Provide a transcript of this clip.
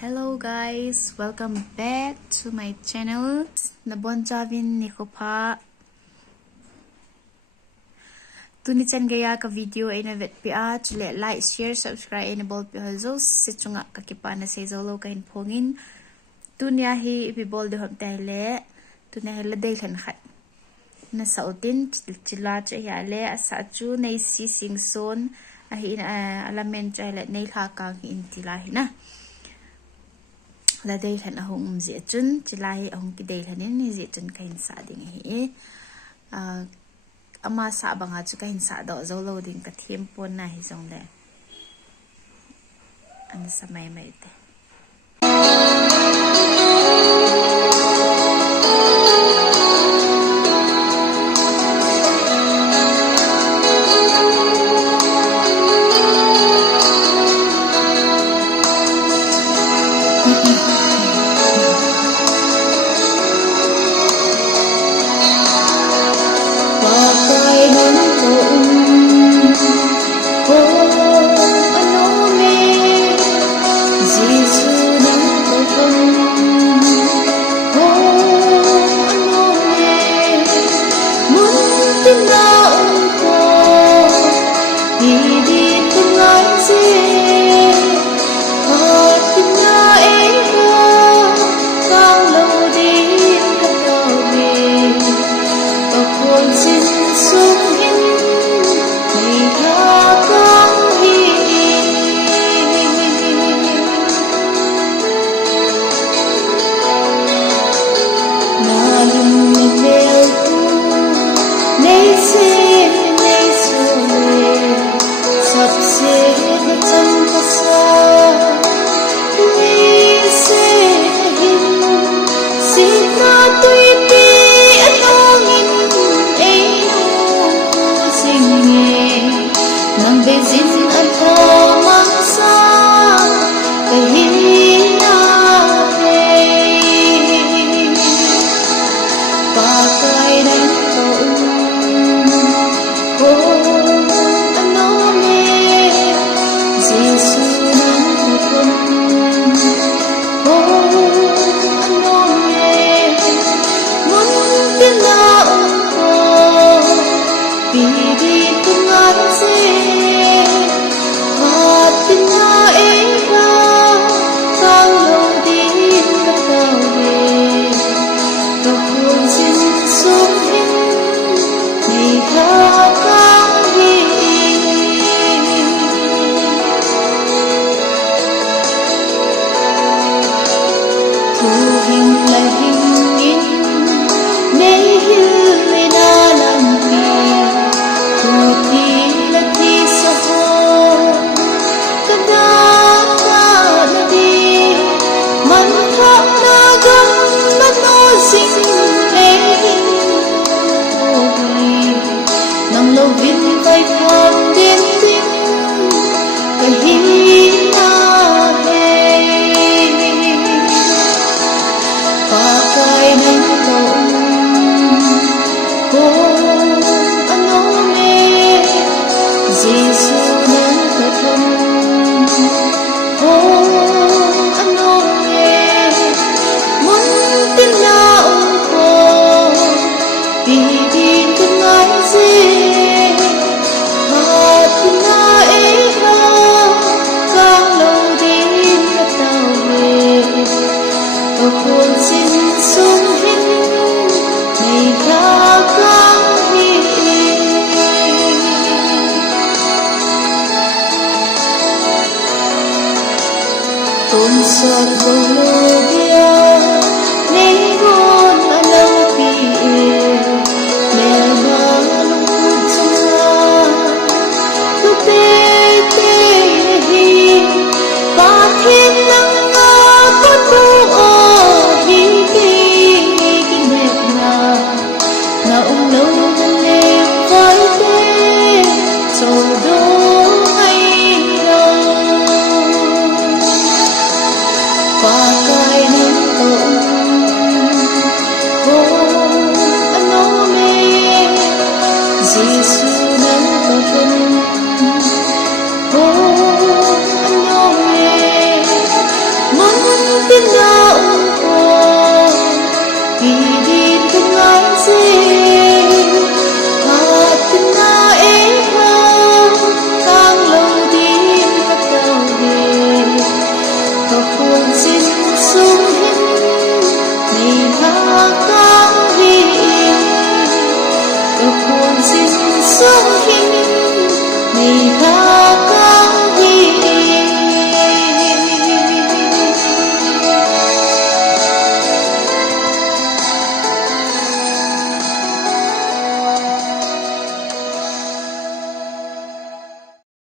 Hello guys, welcome back to my channel. Nabon Javin Nikopa. Tuni chan gaya ka video ay na vet pia chule like, share, subscribe enable pia zo sichunga kakipa na say zolo kain pongin. Tunya hi ibibol de hom taile. Tunya hi ladai khan khat. Na sautin chila cha yale asa chu nay si singson ahi alamen cha le nay kha kang intilahi na. La đây là hồng dễ chân chỉ là hồng cái đây là nên dễ chân cái hình xã đình ấy ama xã bằng hạt cái hình xã đó dấu lâu đình cái thêm pon này giống đấy anh sẽ mày mày thế Pakai love